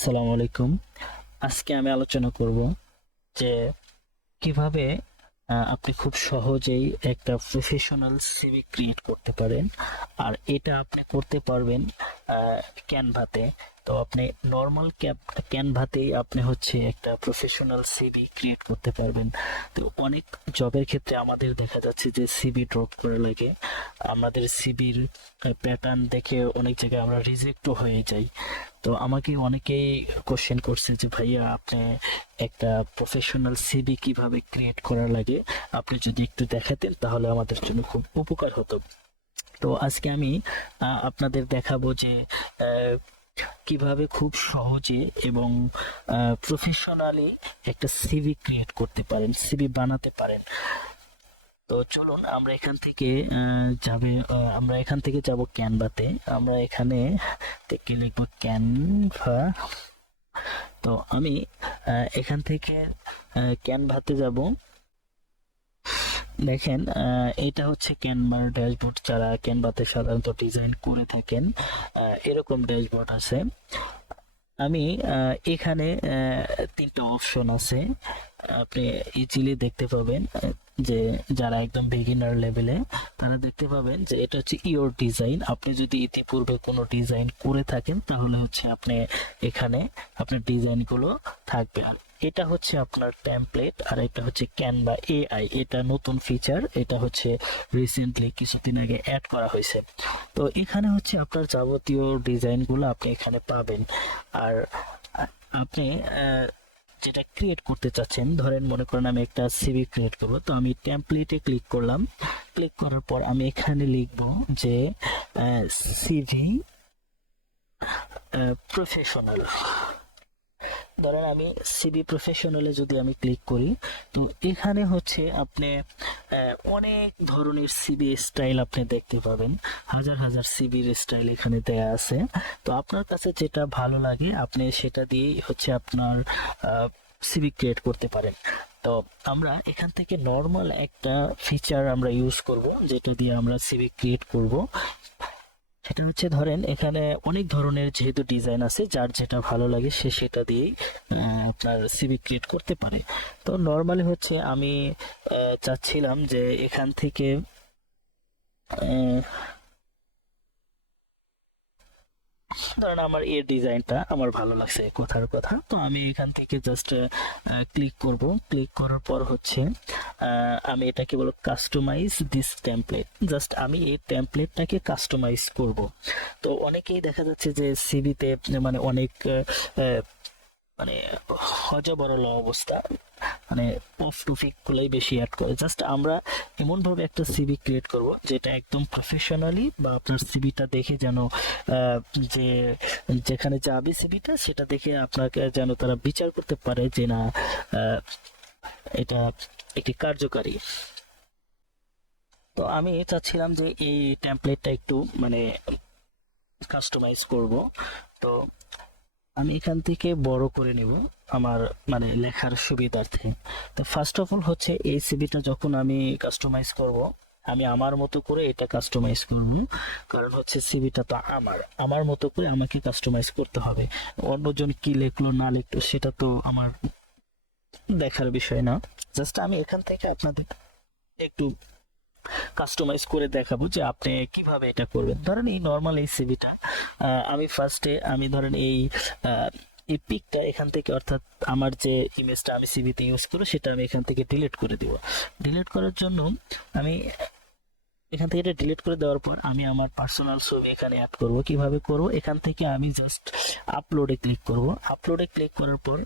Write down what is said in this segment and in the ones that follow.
আসসালামু আলাইকুম। আজকে আমি আলোচনা করব যে কিভাবে আপনি খুব সহজেই একটা প্রফেশনাল সিভি ক্রিয়েট করতে পারেন। আর এটা আপনি করতে পারবেন ক্যানভাতে। তো আপনি নর্মাল ক্যানভাতেই আপনি হচ্ছে একটা প্রফেশনাল সিভি ক্রিয়েট করতে পারবেন। তো অনেক জবের ক্ষেত্রে আমাদের দেখা যাচ্ছে যে সিভি ড্রপ করে লাগে। আমাদের সিভির প্যাটার্ন দেখে অনেক জায়গায় আমরা রিজেক্টও হয়ে যাই। তো আমাকে অনেকেই কোশ্চেন করছে যে ভাইয়া আপনি একটা প্রফেশনাল সিভি কিভাবে ক্রিয়েট করা লাগে, আপনি যদি একটু দেখাতেন তাহলে আমাদের জন্য খুব উপকার হতো। তো আজকে আমি আপনাদের দেখাবো যে আহ, কিভাবে খুব সহজে এবং প্রফেশনালি একটা সিভি ক্রিয়েট করতে পারেন, সিভি বানাতে পারেন। তো চলুন আমরা এখান থেকে আমরা এখান থেকে যাব ক্যানভাতে। আমরা এখানে থেকে লিখবো ক্যানভা। তো আমি এখান থেকে ক্যানভাতে যাব। দেখেন এটা হচ্ছে ক্যানভার ড্যাশবোর্ড। যারা ক্যানভাতে সাধারণত ডিজাইন করে থাকেন এরকম ড্যাশবোর্ড আছে। আমি এখানে তিনটা অপশন আছে, আপনি ইজিলি দেখতে পাবেন। যে যারা একদম বিগিনার লেভেলে তারা দেখতে পাবেন যে এটা হচ্ছে ইওর ডিজাইন। আপনি যদি ইতিপূর্বে কোনো ডিজাইন করে থাকেন তাহলে হচ্ছে আপনি এখানে আপনার ডিজাইনগুলো থাকবে। এটা হচ্ছে আপনার টেমপ্লেট, আর এটা হচ্ছে ক্যানভা এআই। এটা নতুন ফিচার, এটা হচ্ছে রিসেন্টলি কিছুদিন আগে অ্যাড করা হয়েছে। তো এখানে হচ্ছে আপনার যাবতীয় ডিজাইনগুলো আপনি এখানে পাবেন। আর আপনি যেটা ক্রিয়েট করতে চাচ্ছেন, ধরেন মনে করেন আমি একটা সিভি ক্রিয়েট করব, তো আমি টেমপ্লেটে ক্লিক করলাম। ক্লিক করার পর আমি এখানে লিখব যে সিভি প্রফেশনাল। ধরেন আমি সিভি প্রফেশনালে যদি আমি ক্লিক করি, তো এখানে হচ্ছে আপনি অনেক ধরনের সিভি স্টাইল আপনি দেখতে পাবেন। হাজার হাজার সিভির স্টাইল এখানে দেয়া আছে। তো আপনার কাছে যেটা ভালো লাগে আপনি সেটা দিয়েই হচ্ছে আপনার সিভি ক্রিয়েট করতে পারেন। তো আমরা এখান থেকে নর্মাল একটা ফিচার আমরা ইউজ করব, যেটা দিয়ে আমরা সিভি ক্রিয়েট করব। সেটা হচ্ছে ধরেন এখানে অনেক ধরনের যেহেতু ডিজাইন আছে, যার যেটা ভালো লাগে সে সেটা দিয়েই আপনার সিভি ক্রিয়েট করতে পারে। তো নর্মালি হচ্ছে আমি চাচ্ছিলাম যে এখান থেকে আহ, ধরেন আমার এই ডিজাইনটা আমার ভালো লাগছে কথার কথা, তো আমি এখান থেকে জাস্ট ক্লিক করব। ক্লিক করার পর হচ্ছে আমি এটাকে বলবো কাস্টমাইজ দিস টেমপ্লেট। জাস্ট আমি এই টেমপ্লেটটাকে কাস্টমাইজ করব। তো অনেকেই দেখা যাচ্ছে যে সিভিতে মানে অনেক মানে হযবরল অবস্থা, মানে অফ টপিক গুলাই বেশি অ্যাড করে। জাস্ট আমরা এমন ভাবে একটা সিভি ক্রিয়েট করব যেটা একদম প্রফেশনালি, বা আপনার সিভিটা দেখে যেন যে যেখানে যাবে সিভিটা সেটা দেখে আপনাকে যেন তারা বিচার করতে পারে যে না আহ, এটা একটি কার্যকারী। তো আমি চাচ্ছিলাম যে এই টেমপ্লেটটা একটু মানে কাস্টমাইজ করব। তো আমি এখান থেকে বড় করে নেব আমার মানে লেখার সুবিধার্থে। তো ফার্স্ট অফ অল হচ্ছে এই সিভিটা যখন আমি কাস্টমাইজ করব, আমি আমার মতো করে এটা কাস্টমাইজ করব। কারণ হচ্ছে সিভিটা তো আমার আমার মতো করে আমাকে কাস্টমাইজ করতে হবে। অন্যজন কি লিখলো না লিখলো সেটা তো আমার দেখার বিষয় না। জাস্ট আমি এখান থেকে আপনাদের একটু কাস্টমাইজ করে দেখাবো যে আপনি কিভাবে এটা করবেন। ধরেন এই নর্মাল এই সিভিটা আমি ফার্স্টে আমি ধরেন এই পিকটা এখান থেকে, অর্থাৎ আমার যে ইমেজটা আমি সিভিতে ইউজ করবো সেটা আমি এখান থেকে ডিলিট করে দিব। ডিলিট করার জন্য আমি এখান থেকে এটা ডিলিট করে দেওয়ার পর আমি আমার পার্সোনাল ছবি এখানে অ্যাড করব। কিভাবে করব, এখান থেকে আমি জাস্ট আপলোডে ক্লিক করব। আপলোডে ক্লিক করার পর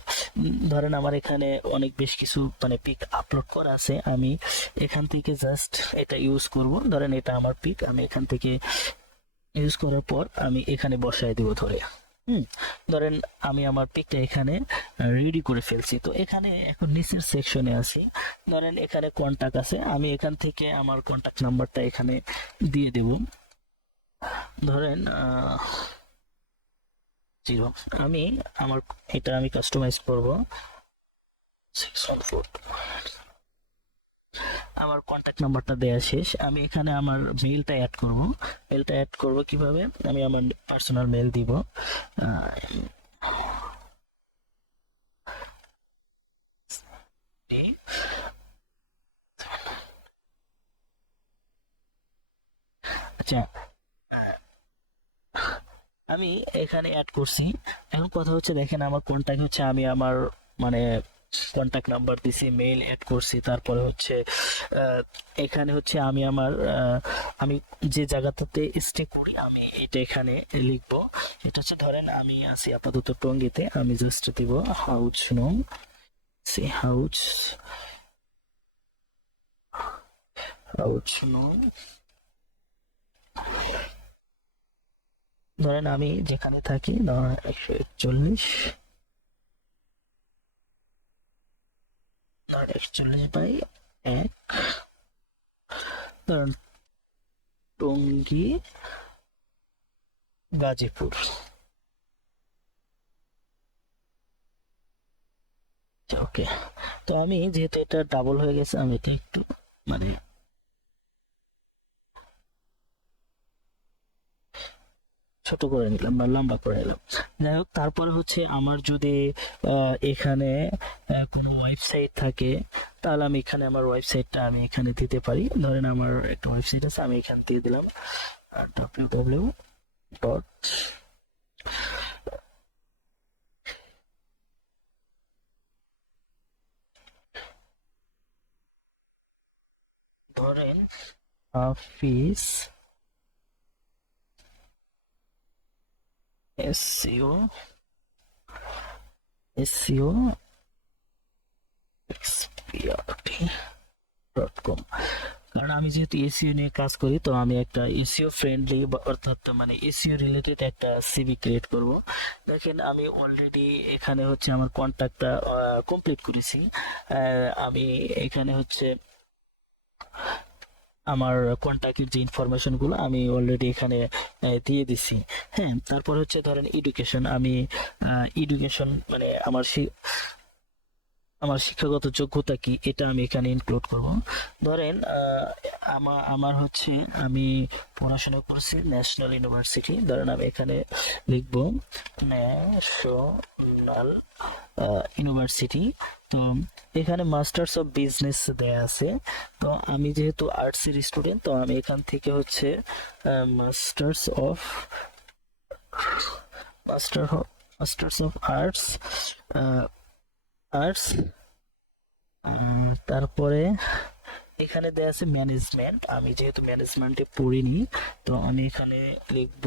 ধরেন আমার এখানে অনেক বেশ কিছু মানে পিক আপলোড করা আছে, আমি এখান থেকে জাস্ট এটা ইউজ করব। ধরেন এটা আমার পিক, আমি এখান থেকে ইউজ করার পর আমি এখানে বসায় দিব ধরে। ধরেন আমি আমার পিকটা এখানে রেডি করে ফেলছি। তো এখানে এখন নিচের সেকশনে আছি। ধরেন এখানে কন্টাক্ট আছে, আমি এখান থেকে আমার কন্টাক্ট নাম্বারটা এখানে দিয়ে দেব। ধরেন 0। আমি আমার এটা আমি কাস্টমাইজ করব 614। আমার কন্ট্যাক্ট নাম্বারটা দেয়া শেষ। আমি এখানে আমার মেইলটা অ্যাড করব। মেইলটা অ্যাড করব কিভাবে, আমি আমার পার্সোনাল মেইল দিব। আচ্ছা, আমি এখানে অ্যাড করছি। এখন কথা হচ্ছে, দেখেন আমার কন্ট্যাক্ট হচ্ছে, আমি আমার মানে কন্ট্যাক্ট নাম্বার দিছি, মেইল অ্যাড করছি, তারপরে হচ্ছে আহ, এখানে হচ্ছে আমি আমার আমি যে জায়গাটাতে স্টে করি আমি এটা এখানে লিখবো। এটা হচ্ছে ধরেন আমি আছি আপাতত টঙ্গীতে, আমি জাস্ট দিব হাউস নং, সি হাউস, হাউস নং, ধরেন আমি যেখানে থাকি 141, 41/1, ধরেন টঙ্গী, গাজীপুর। ওকে, তো আমি যেহেতু এটা ডাবল হয়ে গেছে, আমি এটা একটু মানে ছোট করে নিলাম বা লম্বা করে নিলাম। যাই হোক, তারপরে হচ্ছে আমার যদি এখানে কোনো ওয়েবসাইট থাকে, তাহলে আমি এখানে আমার ওয়েবসাইটটা আমি এখানে দিতে পারি। ধরেন আমার একটা ওয়েবসাইট আছে, আমি এখানে দিয়ে দিলাম www. ধরেন হাফিজ এসইও, এসইও expert.com। কারণ আমি যেহেতু এসইও নিয়ে কাজ করি, তো আমি একটা এসইও ফ্রেন্ডলি, অর্থাৎ মানে এসইও রিলেটেড একটা সিভি ক্রিয়েট করব। দেখেন আমি অলরেডি এখানে হচ্ছে আমার কন্ট্যাক্টটা কমপ্লিট করেছি। আমি এখানে হচ্ছে আমার কন্ট্যাক্টের যে ইনফরমেশন গুলো আমি অলরেডি এখানে দিয়ে দিছি। হ্যাঁ, তারপর হচ্ছে ধরেন এডুকেশন, আমি এডুকেশন মানে আমার শিক্ষাগত যোগ্যতা কি এটা আমি এখানে ইনক্লুড করব। ধরেন আমার হচ্ছে আমি পড়াশোনা করছি ন্যাশনাল ইউনিভার্সিটি, ধরেন আমি এখানে লিখব ন্যাশনাল ইউনিভার্সিটি। তো এখানে মাস্টার্স অফ বিজনেস দেয়া আছে। তো আমি যেহেতু আর্টসের স্টুডেন্ট, তো আমি এখান থেকে হচ্ছে masters of master masters of arts, arts, তারপরে এখানে দেয়া আছে ম্যানেজমেন্ট, আমি যেহেতু ম্যানেজমেন্টে পড়িনি, তো আমি এখানে লিখব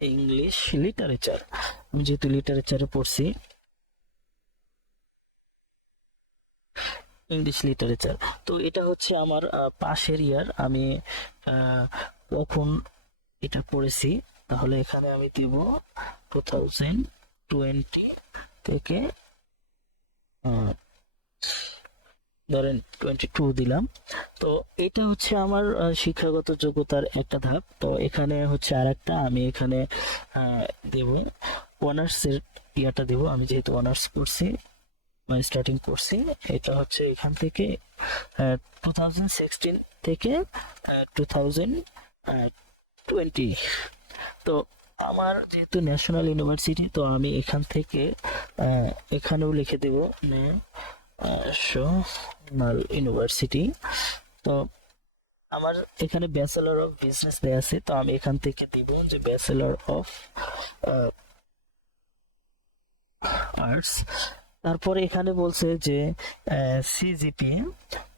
ইংলিশ লিটারেচার। আমি যেহেতু লিটারেচারে পড়ছি, ইংলিশ লিটারেচার। তো এটা হচ্ছে আমার পাশের ইয়ার, আমি কখন এটা পড়েছি, তাহলে এখানে আমি দিব 2020 থেকে ধরেন 22 দিলাম। তো এটা হচ্ছে আমার শিক্ষাগত যোগ্যতার একটা ধাপ। তো এখানে হচ্ছে আরেকটা, আমি এখানে দেব অনার্সের ইয়াটা দেব, আমি যেহেতু অনার্স করছি মানে স্টার্টিং করছি। এটা হচ্ছে এখান থেকে 2016 থেকে 2020। তো আমার যেহেতু ন্যাশনাল ইউনিভার্সিটি, তো আমি এখান থেকে এখানেও লিখে দেব ন্যাশনাল ইউনিভার্সিটি। তো আমার এখানে ব্যাচেলর অফ বিজনেস দেয়া আছে, তো আমি এখান থেকে দিব যে ব্যাচেলর অফ আর্টস। তারপরে এখানে বলছে যে সিজিপি,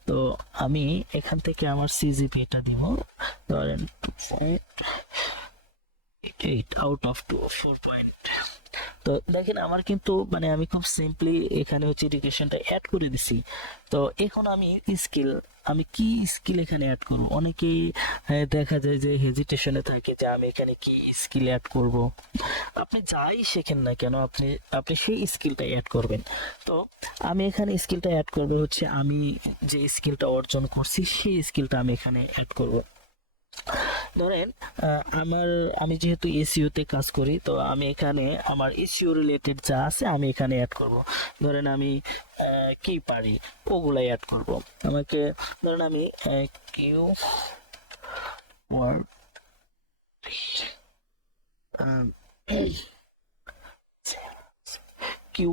তো আমি এখান থেকে আমার সিজিপি এটা দিব, ধরেন 2.8 আউট অফ 4 পয়েন্ট। তো দেখেন আমার কিন্তু মানে আমি খুব সিম্পলি এখানে হচ্ছে এডুকেশনটা অ্যাড করে দিছি। তো এখন আমি স্কিল, আমি কি স্কিল এখানে অ্যাড করব? অনেকেই দেখা যায় যে হেজিটেশনে থাকে যে আমি এখানে কি স্কিল অ্যাড করব। আপনি যাই শেখেন না কেন, আপনি আপনি সেই স্কিলটা অ্যাড করবেন। তো আমি এখানে স্কিলটা অ্যাড করব হচ্ছে আমি যে স্কিলটা অর্জন করছি সেই স্কিলটা আমি এখানে অ্যাড করব। ধরেন আমি যেহেতু এসইও তে কাজ করি, তো আমি এখানে আমার এসইও রিলেটেড যা আছে আমি এখানে অ্যাড করব। ধরেন আমি কি পারি ওগুলাই অ্যাড করব। আমাকে ধরেন আমি কিউ ওয়ার্ড কিউ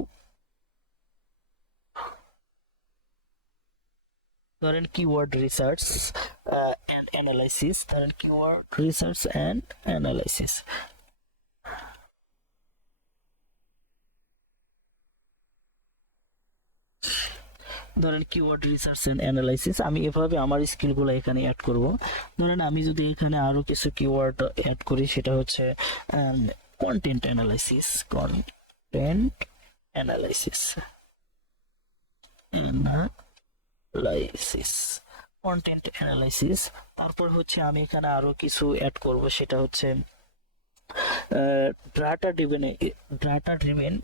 ধরেন কিওয়ার্ড রিসার্চ অ্যান্ড অ্যানালাইসিস, ধরেন কিওয়ার্ড রিসার্চ অ্যান্ড অ্যানালাইসিস। ধরেন কিওয়ার্ড রিসার্চ এন্ড অ্যানালাইসিস, আমি এভাবে আমার স্কিলগুলো এখানে অ্যাড করব। ধরেন আমি যদি এখানে আরো কিছু কিওয়ার্ড অ্যাড করি, সেটা হচ্ছে content analysis, content analysis, analysis, content analysis. তারপর হচ্ছে আমি এখানে আরো কিছু অ্যাড করব, সেটা হচ্ছে data driven, data driven,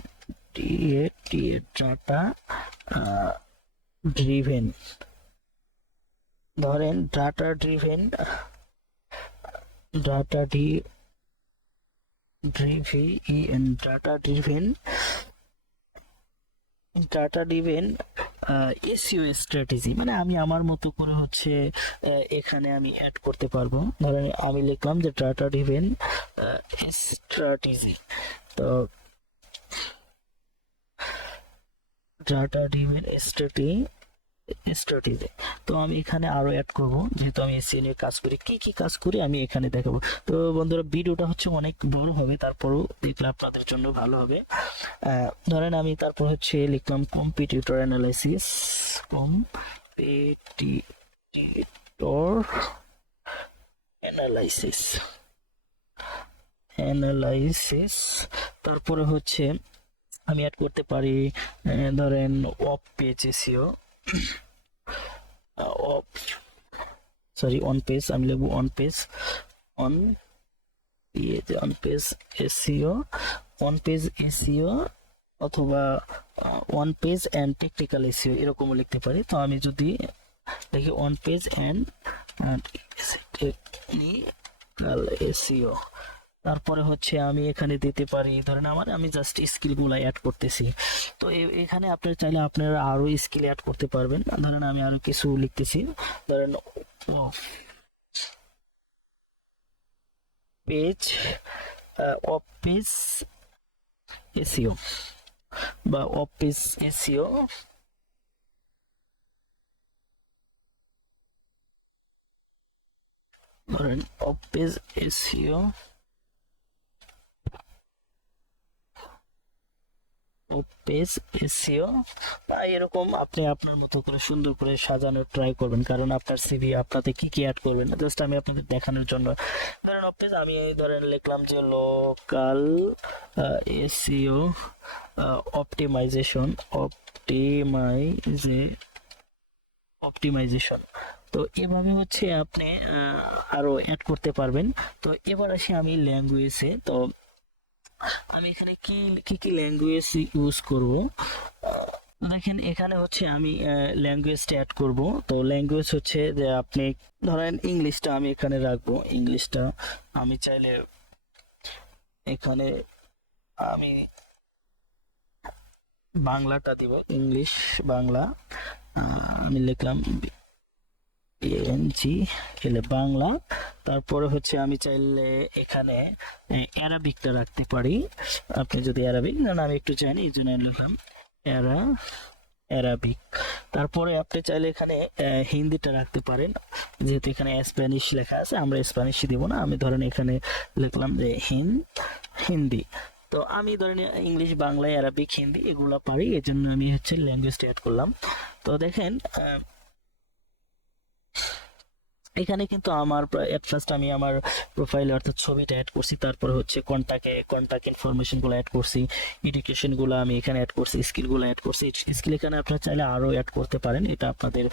data driven, ধরেন data driven, data data driven, data driven SEO strategy, মানে আমি আমার মতো করে হচ্ছে এখানে আমি অ্যাড করতে পারবো। ধরেন আমি লিখলাম যে ডাটা ড্রিভেন স্ট্র্যাটেজি, তো ডাটা ড্রিভেন স্ট্র্যাটেজি, তো আমি এখানে আরো অ্যাড করব, যেহেতু আমি এসইও নিয়ে কাজ করি, কি কি কাজ করি আমি এখানে দেখাবো। তো বন্ধুরা ভিডিওটা হচ্ছে অনেক বড় হবে, তারপরও দেখলে আপনাদের জন্য ভালো হবে। ধরেন আমি তারপর হচ্ছে লিখলাম competitor analysis, competitor analysis, analysis. তারপরে হচ্ছে আমি অ্যাড করতে পারি ধরেন off page SEO, off sorry on page, আমি লিখবো on page, on on page SEO, on page SEO, অথবা on page and technical SEO এরকমও লিখতে পারি। তো আমি যদি দেখি on page and technical SEO, তারপরে হচ্ছে আমি এখানে দিতে পারি, ধরেন আমি জাস্ট স্কিলগুলো অ্যাড করতেছি। তো এখানে আপনারা চাইলে আপনারা আরো স্কিল অ্যাড করতে পারবেন। ধরেন আমি আরো কিছু লিখতেছি, ধরেন পেজ, অফ পেজ এসইও বা অফ পেজ এসইও, ধরেন off page SEO, page SEO বা এরকম আপনি আপনার মতো করে সুন্দর করে সাজানোর ট্রাই করবেন, কারণ আপনার সিভি আপনাতে কি কি অ্যাড করবেন জাস্ট আমি আপনাদের দেখানোর জন্য। ধরেন অফ পেজ আমি ধরেন লিখলাম যে লোকাল এসইও অপটিমাইজেশন, অপটিমাইজেশন। তো এভাবে হচ্ছে আপনি আরো অ্যাড করতে পারবেন। তো এবার আসি আমি ল্যাঙ্গুয়েজে। তো আমি এখানে কি কি কি ল্যাঙ্গুয়েজ ইউজ করব, দেখেন এখানে হচ্ছে আমি ল্যাঙ্গুয়েজটা অ্যাড করব। তো ল্যাঙ্গুয়েজ হচ্ছে যে আপনি ধরেন ইংলিশটা আমি এখানে রাখবো, ইংলিশটা আমি চাইলে এখানে আমি বাংলাটা দিব, ইংলিশ বাংলা, আমি লিখলাম এনজি এলে বাংলা। তারপরে হচ্ছে আমি চাইলে এখানে অ্যারাবিকটা রাখতে পারি, আপনি যদি অ্যারাবিক না, আমি একটু জানি এই জন্য লিখলাম অ্যারাবিক। তারপরে আপনি চাইলে এখানে হিন্দিটা রাখতে পারেন, যেহেতু এখানে স্প্যানিশ লেখা আছে, আমরা স্প্যানিশ দিব না, আমি ধরেন এখানে লিখলাম যে হিন্দি। তো আমি ধরেন ইংলিশ বাংলা অ্যারাবিক হিন্দি এগুলো পারি, এই জন্য আমি হচ্ছে ল্যাঙ্গুয়েজটা অ্যাড করলাম। তো দেখেন এখানে কিন্তু আমার এট ফার্স্ট আমি আমার প্রোফাইলে অর্থাৎ ছবিটা অ্যাড করছি, তারপরে হচ্ছে কন্টাক্ট ইনফরমেশন গুলো অ্যাড করছি, এডুকেশন গুলো আমি এখানে অ্যাড করছি, স্কিল গুলো অ্যাড করছি। স্কিল এখানে আপনারা চাইলে আরো অ্যাড করতে পারেন, এটা আপনাদের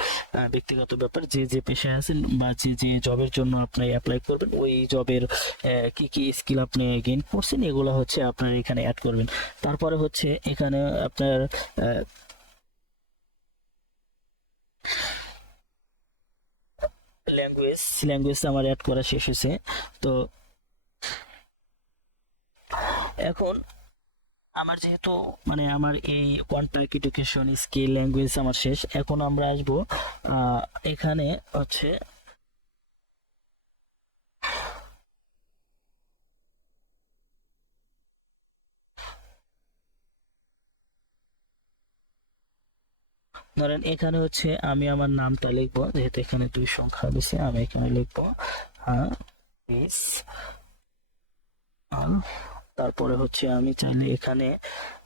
ব্যক্তিগত ব্যাপার, যে যে পেশায় আছেন বা যে যে জবের জন্য আপনি অ্যাপ্লাই করবেন ওই জবের কি কি স্কিল আপনি গেইন করছেন এগুলো হচ্ছে আপনার এখানে অ্যাড করবেন। তারপরে হচ্ছে এখানে আপনার ল্যাঙ্গুয়েজ আমার অ্যাড করা শেষ হয়েছে। তো এখন আমার যেহেতু মানে আমার এই কন্টাক্ট এডুকেশন স্কিল ল্যাঙ্গুয়েজ আমার শেষ, এখন আমরা আসবো এখানে হচ্ছে ধরেন এখানে হচ্ছে আমি আমার নামটা লিখবো, যেহেতু এখানে দুই সংখ্যা দিছে, আমি এখানে লিখবো হাফিজ আল। তারপরে হচ্ছে আমি চাইলে এখানে,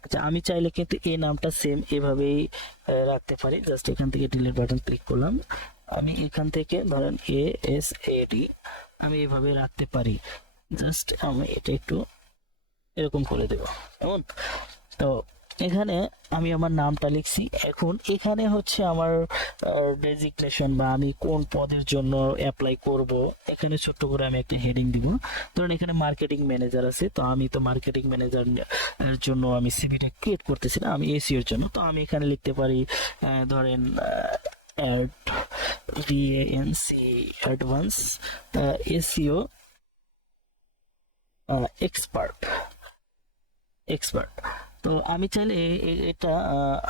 আচ্ছা আমি চাইলে কিন্তু এই নামটা সেম এভাবেই রাখতে পারি। জাস্ট এখান থেকে ডিলিট বাটন ক্লিক করলাম, আমি এখান থেকে ধরেন ASAD আমি এভাবে রাখতে পারি। জাস্ট আমি এটা একটু এরকম করে দেব এমন। তো এখানে আমি আমার নামটা লিখছি। এখন এখানে হচ্ছে আমার ডেজিগনেশন বা আমি কোন পদের জন্য অ্যাপ্লাই করব, এখানে ছোট্ট করে আমি একটা হেডিং দিব। ধরেন এখানে মার্কেটিং ম্যানেজার আছে, তো আমি তো মার্কেটিং ম্যানেজার এর জন্য আমি সিভিটা ক্রিয়েট করতেছি না, আমি এসইওর জন্য। তো আমি এখানে লিখতে পারি ধরেন ad VANC advance SEO expert expert. তো আমি চাইলে এটা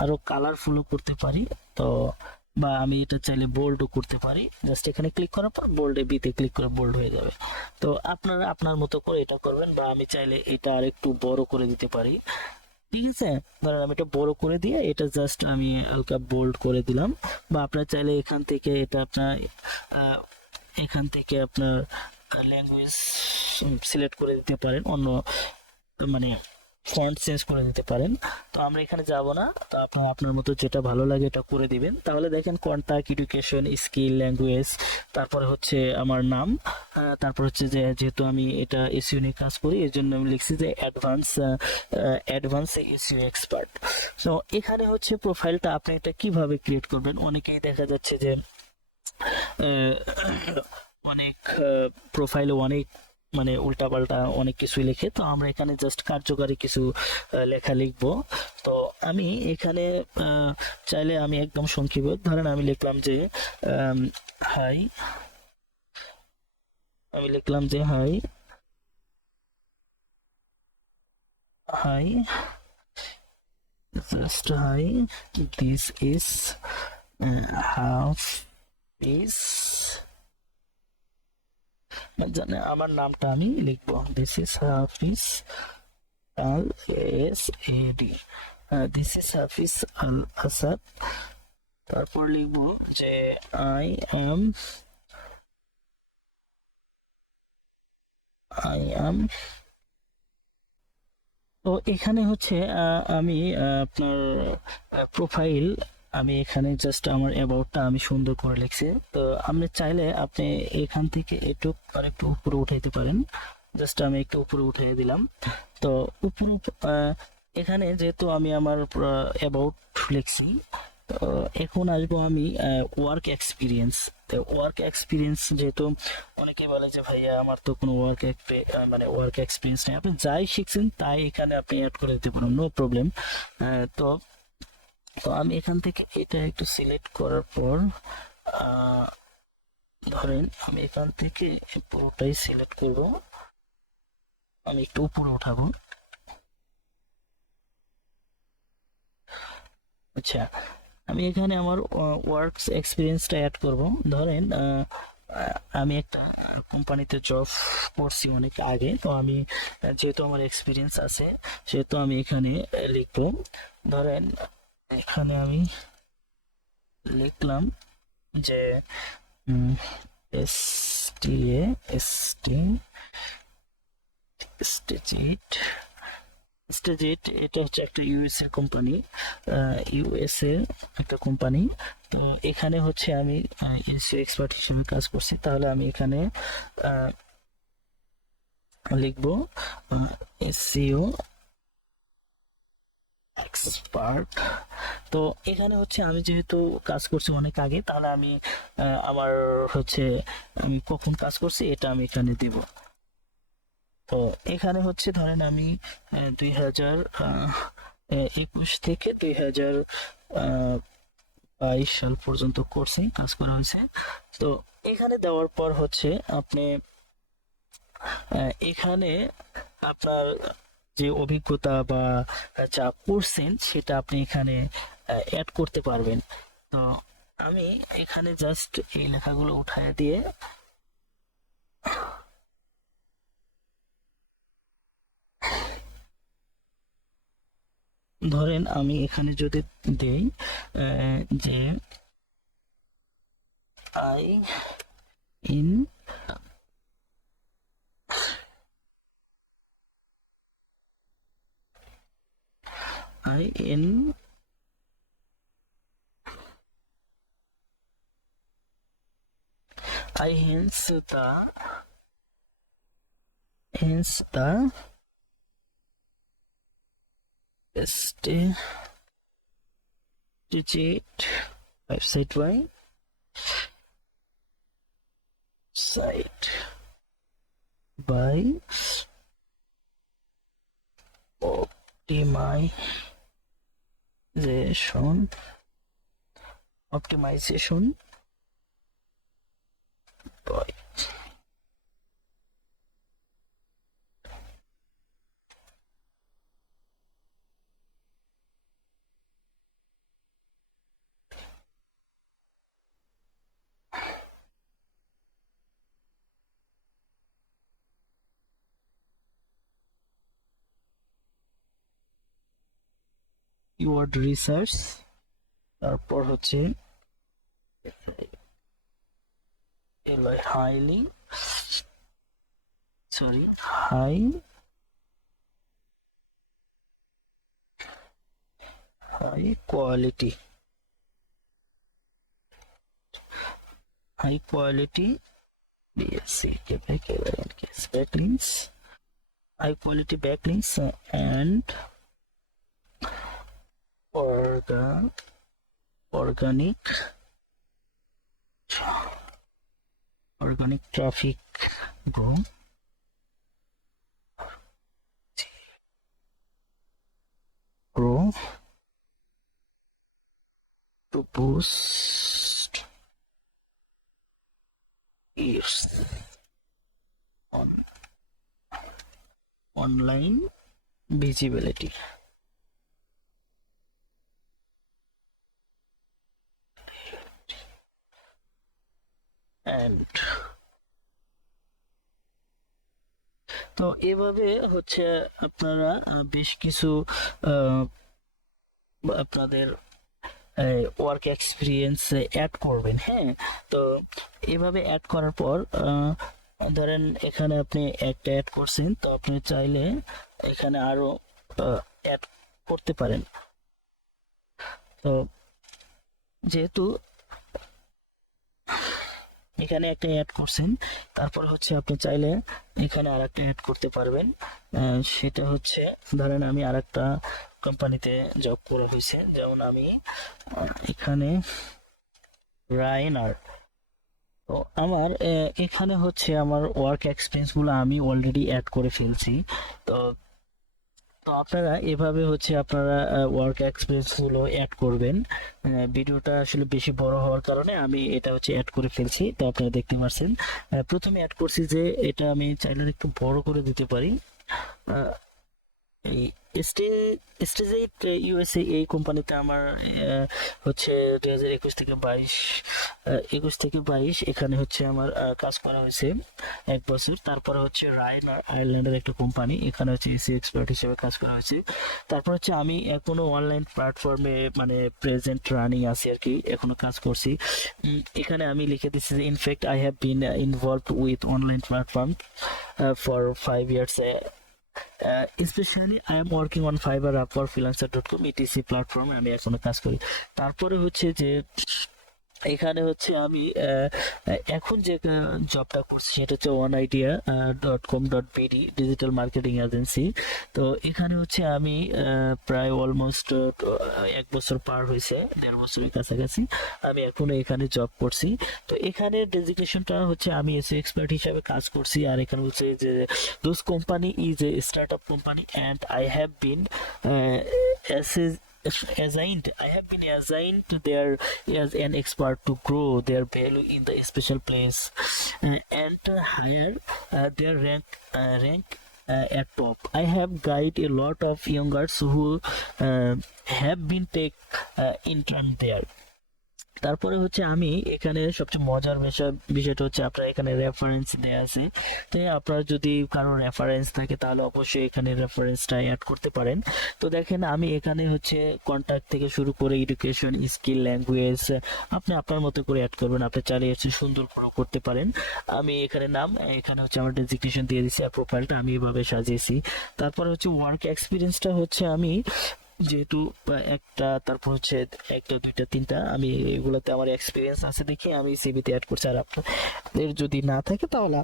আরো কালারফুলও করতে পারি, তো বা আমি এটা চাইলে বোল্ডও করতে পারি। জাস্ট এখানে ক্লিক করার পর বোল্ডে বিতে ক্লিক করে বোল্ড হয়ে যাবে। তো আপনারা আপনার মতো করে এটা করবেন, বা আমি চাইলে এটা আর একটু বড় করে দিতে পারি। ঠিক আছে, ধরেন আমি এটা বড় করে দিয়ে এটা জাস্ট আমি হালকা বোল্ড করে দিলাম। বা আপনারা চাইলে এখান থেকে এটা আপনার এখান থেকে আপনার ল্যাঙ্গুয়েজ সিলেক্ট করে দিতে পারেন, অন্য মানে ফন্ট চেঞ্জ করে দিতে পারেন। তো আমরা এখানে যাব না, তো আপনার আপনার মতো যেটা ভালো লাগে এটা করে দিবেন। তাহলে দেখেন কন্টাক্ট, এডুকেশন, স্কিল, ল্যাঙ্গুয়েজ, তারপরে হচ্ছে আমার নাম, তারপর হচ্ছে যে যেহেতু আমি এটা এসইও নিয়ে কাজ করি এই জন্য আমি লিখছি যে অ্যাডভান্স এসইও এক্সপার্ট। তো এখানে হচ্ছে প্রোফাইলটা আপনি এটা কিভাবে ক্রিয়েট করবেন। অনেকেই দেখা যাচ্ছে যে অনেক প্রোফাইলে অনেক মানে উল্টাপাল্টা অনেক কিছুই লেখে। তো আমরা এখানে জাস্ট কার্যকারী কিছু লেখা লিখবো। তো আমি এখানে চাইলে আমি একদম সংক্ষেপে ধরেন আমি লিখলাম যে হাই, আমি লিখলাম যে hi hi just hi, this is Hafiz, জানে আমার নামটা আমি লিখবো, this is Hafiz Al ASAD, this is Hafiz Al Asad. তারপর লিখবো যে আই এম তো এখানে হচ্ছে আমি আপনার প্রোফাইল, আমি এখানে জাস্ট আমার অ্যাবাউটটা আমি সুন্দর করে লিখছি। তো আপনি চাইলে আপনি এখান থেকে একটু আরেকটু উপরে উঠাইতে পারেন। জাস্ট আমি একটু উপরে উঠিয়ে দিলাম। তো উপরে এখানে যেহেতু আমি আমার অ্যাবাউট লিখছি, তো এখন আসবো আমি ওয়ার্ক এক্সপিরিয়েন্স। তো ওয়ার্ক এক্সপিরিয়েন্স যেহেতু অনেকে বলে যে ভাইয়া আমার তো কোনো মানে ওয়ার্ক এক্সপিরিয়েন্স নেই, আপনি যাই শিখছেন তাই এখানে আপনি অ্যাড করে দিতে পারেন, নো প্রবলেম। তো তো আমি এখান থেকে এটা একটু সিলেক্ট করার পর ধরেন আমি এখান থেকে পুরোটাই সিলেক্ট করব, আমি একটু উপরে উঠাবো। আচ্ছা, আমি এখানে আমার ওয়ার্ক এক্সপিরিয়েন্সটা অ্যাড করব। ধরেন আমি একটা কোম্পানিতে জব করছি অনেক আগে, তো আমি যেহেতু আমার এক্সপিরিয়েন্স আছে সেহেতু আমি এখানে লিখব। ধরেন এখানে আমি লিখলাম যে STA স্টেজিট স্টেজিট, এটা হচ্ছে একটা ইউএস এর কোম্পানি, ইউএস এর একটা কোম্পানি। তো এখানে হচ্ছে আমি এসইও এক্সপার্ট হিসেবে কাজ করছি। তাহলে আমি এখানে লিখবো এসইও এক্সপার্ট। তো এখানে হচ্ছে আমি যেহেতু কাজ করছি অনেক আগে, তাহলে আমি আমার হচ্ছে আমি কখন কাজ করছি এটা আমি এখানে দিব। তো এখানে হচ্ছে ধরেন আমি 2021 থেকে 2022 সাল পর্যন্ত কোর্সে কাজ করা হয়েছে। তো এখানে দেওয়ার পর হচ্ছে আপনি এখানে আপনার যে অভিজ্ঞতা বা যা করছেন সেটা আপনি এখানে অ্যাড করতে পারবেন। তো আমি এখানে জাস্ট এই লেখাগুলো উঠায় দিয়ে ধরেন আমি এখানে যদি দেই যে I in I in I hence the strategic website by optimization by keyword research, তারপর হচ্ছে highly high quality backlinks, high quality backlinks and organic traffic grow to boost its online visibility. And তো এভাবে হচ্ছে আপনারা বেশ কিছু আপনাদের work experience add করবেন। হ্যাঁ, তো এভাবে অ্যাড করার পর ধরেন এখানে আপনি একটা অ্যাড করছেন, তো আপনি চাইলে এখানে আরো অ্যাড করতে পারেন। তো যেহেতু এখানে একটা অ্যাড করছেন, তারপর হচ্ছে আপনি চাইলে এখানে আরেকটা অ্যাড করতে পারবেন। সেটা হচ্ছে ধরেন আমি আরেকটা কোম্পানিতে জব করা হয়েছে, যেমন আমি এখানে রাইনার। তো আমার এখানে হচ্ছে আমার ওয়ার্ক এক্সপিরিয়েন্স গুলো আমি অলরেডি অ্যাড করে ফেলছি। তো তো আপনারা এভাবে হচ্ছে আপনারা ওয়ার্ক এক্সপিরিয়েন্স গুলো অ্যাড করবেন। ভিডিওটা আসলে বেশি বড় হওয়ার কারণে আমি এটা হচ্ছে অ্যাড করে ফেলছি। তো আপনারা দেখতে পাচ্ছেন প্রথমে অ্যাড করছি যে এটা আমি চাইলে একটু বড় করে দিতে পারি। এই স্টেজেইট ইউএসএ এই কোম্পানিতে আমার হচ্ছে 2021 থেকে 22 এখানে হচ্ছে আমার কাজ করা হয়েছে 1 বছর। তারপরে হচ্ছে রায়ন আয়ারল্যান্ডের একটা কোম্পানি, এখানে হচ্ছে এসি এক্সপার্ট হিসেবে কাজ করা হয়েছে। তারপর হচ্ছে আমি এখনো অনলাইন প্ল্যাটফর্মে মানে প্রেজেন্ট রানিং আছি আর কি, এখনো কাজ করছি। এখানে আমি লিখে দিচ্ছি যে in fact I have been involved with online platform for 5 years. Specially I am working on Fiverr, Upwork, ফ্রিল্যান্সার.com ইটিসি প্ল্যাটফর্মে আমি এখনো কাজ করি। তারপরে হচ্ছে যে এখানে হচ্ছে আমি এখন যে জবটা করছি সেটা হচ্ছে onidea.com.bd ডিজিটাল মার্কেটিং এজেন্সি। তো এখানে হচ্ছে আমি প্রায় অলমোস্ট 1 বছর পার হয়েছে, 1.5 বছরের কাছাকাছি আমি এখনো এখানে জব করছি। তো এখানে ডেজিগনেশনটা হচ্ছে আমি এসইও এক্সপার্ট হিসাবে কাজ করছি। আর এখানে হচ্ছে যে those company is a startup company and I have been assigned there as an expert to grow their value in the special place and higher their rank at top. I have guided a lot of youngers who have been take intern there. তারপরে হচ্ছে আমি এখানে সবচেয়ে মজার বিষয়টা হচ্ছে আপনার এখানে রেফারেন্স দেয়া আছে। তো আপনার যদি কারো রেফারেন্স থাকে তাহলে অবশ্যই এখানে রেফারেন্সটা অ্যাড করতে পারেন। তো দেখেন আমি এখানে হচ্ছে কন্টাক্ট থেকে শুরু করে এডুকেশন, স্কিল, ল্যাঙ্গুয়েজ আপনি আপনার মতো করে অ্যাড করবেন। আপনি চাইলে হচ্ছে সুন্দর করে করতে পারেন। আমি এখানে নাম, এখানে হচ্ছে আমার ডেজিগনেশন দিয়ে দিচ্ছি আর প্রোফাইলটা আমি এভাবে সাজিয়েছি। তারপর হচ্ছে ওয়ার্ক এক্সপিরিয়েন্সটা হচ্ছে আমি যেহেতু একটা, তারপর হচ্ছে একটা, দুইটা, তিনটা, আমি এগুলাতে আমার এক্সপিরিয়েন্স আছে দেখে আমি সিভিতে অ্যাড করছি। আর আপনাদের যদি না থাকে তাহলে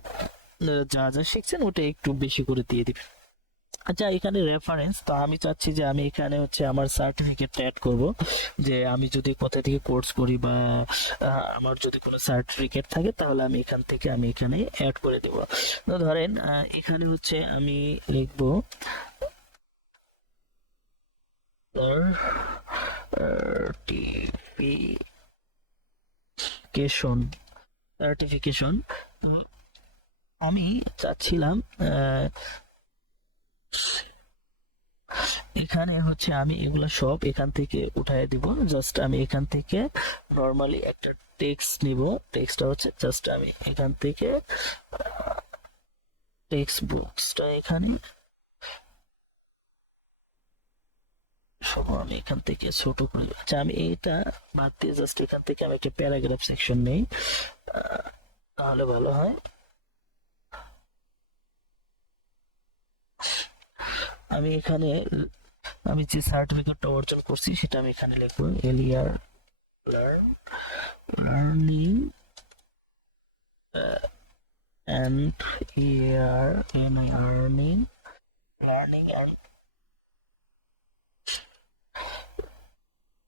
যা যা শিখছেন ওটা একটু বেশি করে দিয়ে দিবেন। আচ্ছা, এখানে রেফারেন্স, তো আমি চাচ্ছি যে আমি এখানে হচ্ছে আমার সার্টিফিকেট অ্যাড করব, যে আমি যদি কোথা থেকে কোর্স করি বা আমার যদি কোনো সার্টিফিকেট থাকে তাহলে আমি এখান থেকে আমি এখানে অ্যাড করে দেব। তো ধরেন এখানে হচ্ছে আমি লিখবো সার্টিফিকেশন। সার্টিফিকেশন আমি চাচ্ছিলাম এখানে হচ্ছে আমি এগুলা সব এখান থেকে উঠায় দিব। জাস্ট আমি এখান থেকে নর্মালি একটা টেক্সট নিব। টেক্সটটা হচ্ছে জাস্ট আমি এখান থেকে টেক্সট বুকসটা এখানে সব আমি এখান থেকে ছোট করে, আচ্ছা আমি এটা বাদ দিয়ে জাস্ট এখান থেকে আমি একটা প্যারাগ্রাফ সেকশন নেই, তাহলে ভালো হয়। আমি এখানে আমি যে সার্টিফিকেটটা অর্জন করছি সেটা আমি এখানে লিখবো, এলিয়ার learning and here in earning and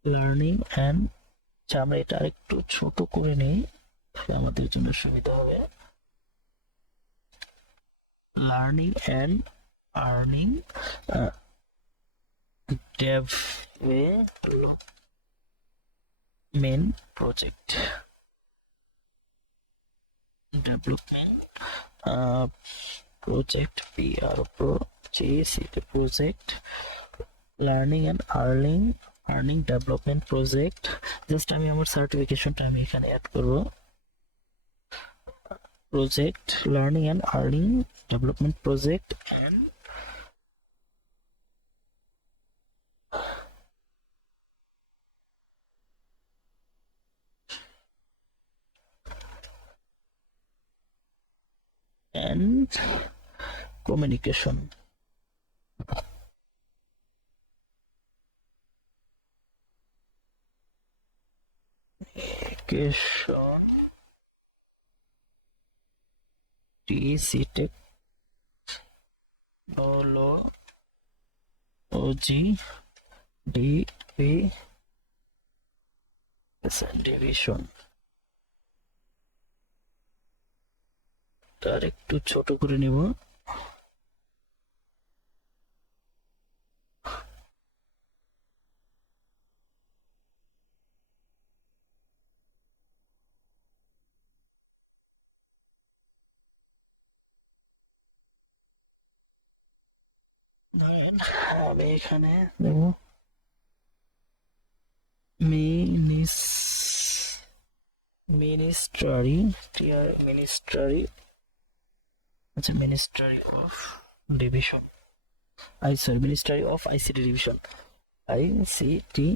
learning and আমরা এটা আরেকটু ছোট করে নেই, আমাদের জন্য সুবিধা হবে। Learning and earning development project, development project, project, learning and earning development project. Just আমি আমার সার্টিফিকেশনটা আমি এখানে অ্যাড করব, project learning and earning development project and communication. TCTech division, তার একটু ছোট করে নিব। ধরেন আমি এখানে দেব মিনিস্ট্রি, আচ্ছা ministry of division, ministry of ICT division, ICT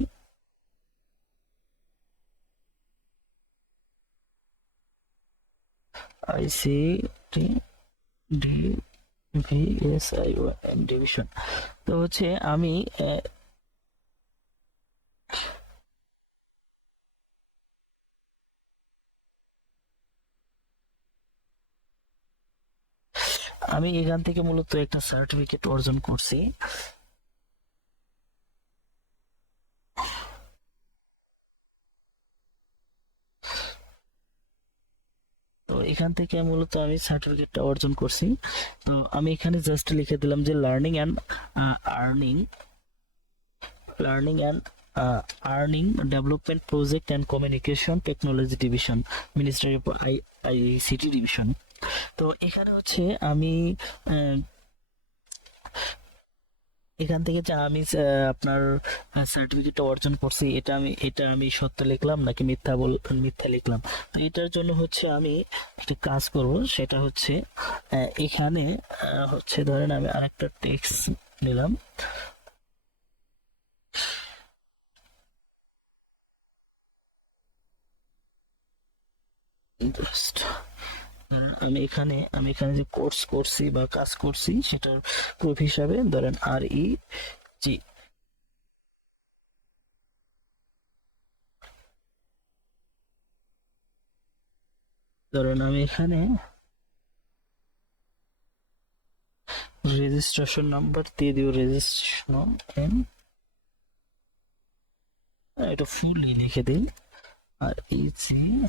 division. তো হচ্ছে আমি এখান থেকে মূলত একটা সার্টিফিকেট অর্জন করছি। তো এখান থেকে মূলত আমি সার্টিফিকেটটা অর্জন করছি। তো আমি এখানে জাস্ট লিখে দিলাম যে learning and earning development project and communication technology division, ministry of ICT division. তো এখানে হচ্ছে আমি এখান থেকে যে আমি আপনার সার্টিফিকেটটা অর্জন করছি, এটা আমি সত্য লিখলাম নাকি মিথ্যা লিখলাম। তো এটার জন্য হচ্ছে আমি একটা কাজ করব, সেটা হচ্ছে এখানে হচ্ছে ধরেন আমি আরেকটা টেক্সট নিলাম। Just, আমি এখানে যে কোর্স করছি বা কাজ করছি সেটার প্রুফ হিসাবে ধরেন REG, ধরেন আমি এখানে রেজিস্ট্রেশন নাম্বার দিয়ে দিব, রেজিস্ট্রেশন এন, এটা ফুললি লিখে দিন, REGISTRATION।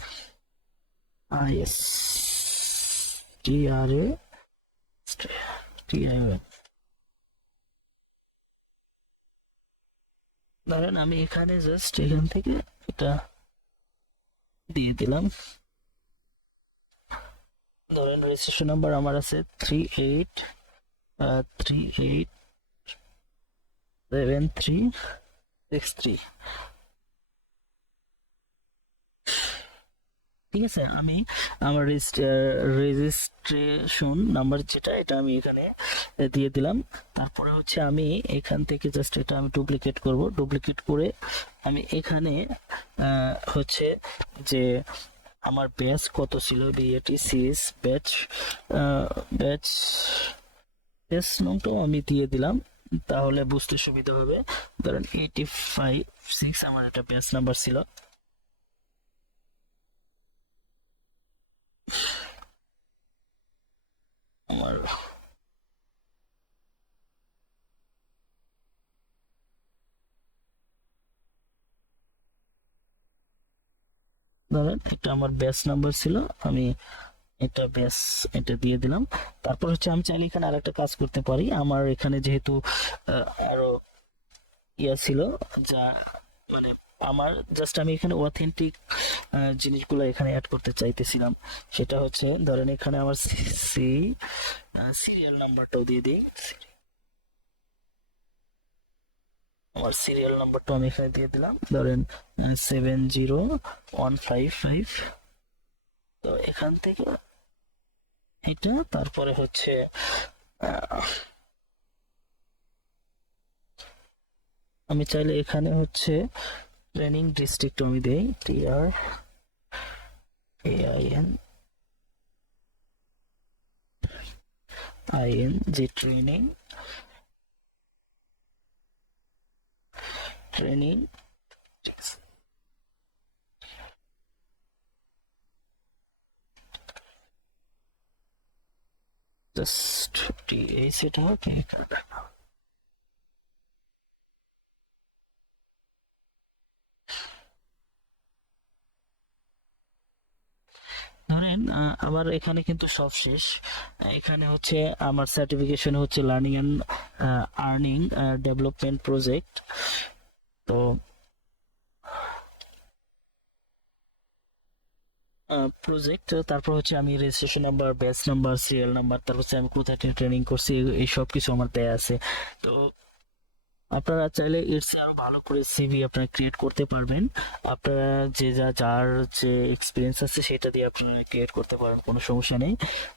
ধরেন আমি এখানে জাস্ট এখান থেকে এটা দিয়ে দিলাম। ধরেন রেজিস্ট্রেশন নাম্বার আমার আছে 387363। ঠিক আছে, আমি আমার রেজিস্ট্রেশন নাম্বার যেটা, এটা আমি এখানে দিয়ে দিলাম। তারপরে হচ্ছে আমি এখান থেকে জাস্ট এটা আমি ডুপ্লিকেট করব, ডুপ্লিকেট করে আমি এখানে হচ্ছে যে আমার ব্যাচ কত ছিল, BAT series batch, batch batch নংটাও আমি দিয়ে দিলাম, তাহলে বুঝতে সুবিধা হবে। ধরেন 856 আমার একটা ব্যাচ নাম্বার ছিল। আমার ধরেন এটা আমার ব্যাচ নাম্বার ছিল, আমি এটা ব্যাস এটা দিয়ে দিলাম। তারপর হচ্ছে আমি চাইলে এখানে আরেকটা কাজ করতে পারি, আমার এখানে যেহেতু আরো ইয়া ছিল, যা মানে আমার জাস্ট আমি এখানে অথেন্টিক জিনিসগুলো এখানে অ্যাড করতে চাইতেছিলাম। সেটা হচ্ছে ধরেন এখানে আমার সিরিয়াল নাম্বারটাও দিয়ে দিই, আমার সিরিয়াল নাম্বারটা আমি এখানে দিয়ে দিলাম, ধরেন 70155। তো এখান থেকে এটা, তারপরে হচ্ছে আমি চাইলে এখানে হচ্ছে ট্রেনিং ডিস্ট্রিক্ট আমি দেই, TRAINING, ট্রেনিং জাস্ট TH, এটা ওকে। ধরেন আমার এখানে কিন্তু সব শেষ। এখানে হচ্ছে আমার সার্টিফিকেশন হচ্ছে learning and earning development project. তো প্রজেক্ট, তারপর হচ্ছে আমি registration number, batch number, serial number, তারপর হচ্ছে আমি কোথায় ট্রেনিং করছি, এই সব কিছু আমার দেয়া আছে। তো আপনারা চাইলে এর চেয়ে আরো ভালো করে সিভি আপনারা ক্রিয়েট করতে পারবেন। আপনারা যার যে এক্সপিরিয়েন্স আছে সেটা দিয়ে আপনারা ক্রিয়েট করতে পারেন, কোনো সমস্যা নেই।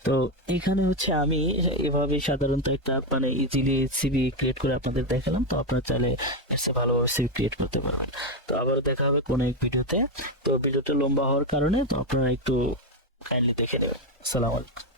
তো এখানে হচ্ছে আমি এভাবে সাধারণত একটা মানে ইজিলি সিভি ক্রিয়েট করে আপনাদের দেখালাম। তো আপনারা চাইলে এর চেয়ে ভালোভাবে সিভি ক্রিয়েট করতে পারবেন। তো আবারও দেখা হবে কোনো এক ভিডিওতে। তো ভিডিওটা লম্বা হওয়ার কারণে তো আপনারা একটু কাইন্ডলি দেখে নেবেন। আসসালামু আলাইকুম।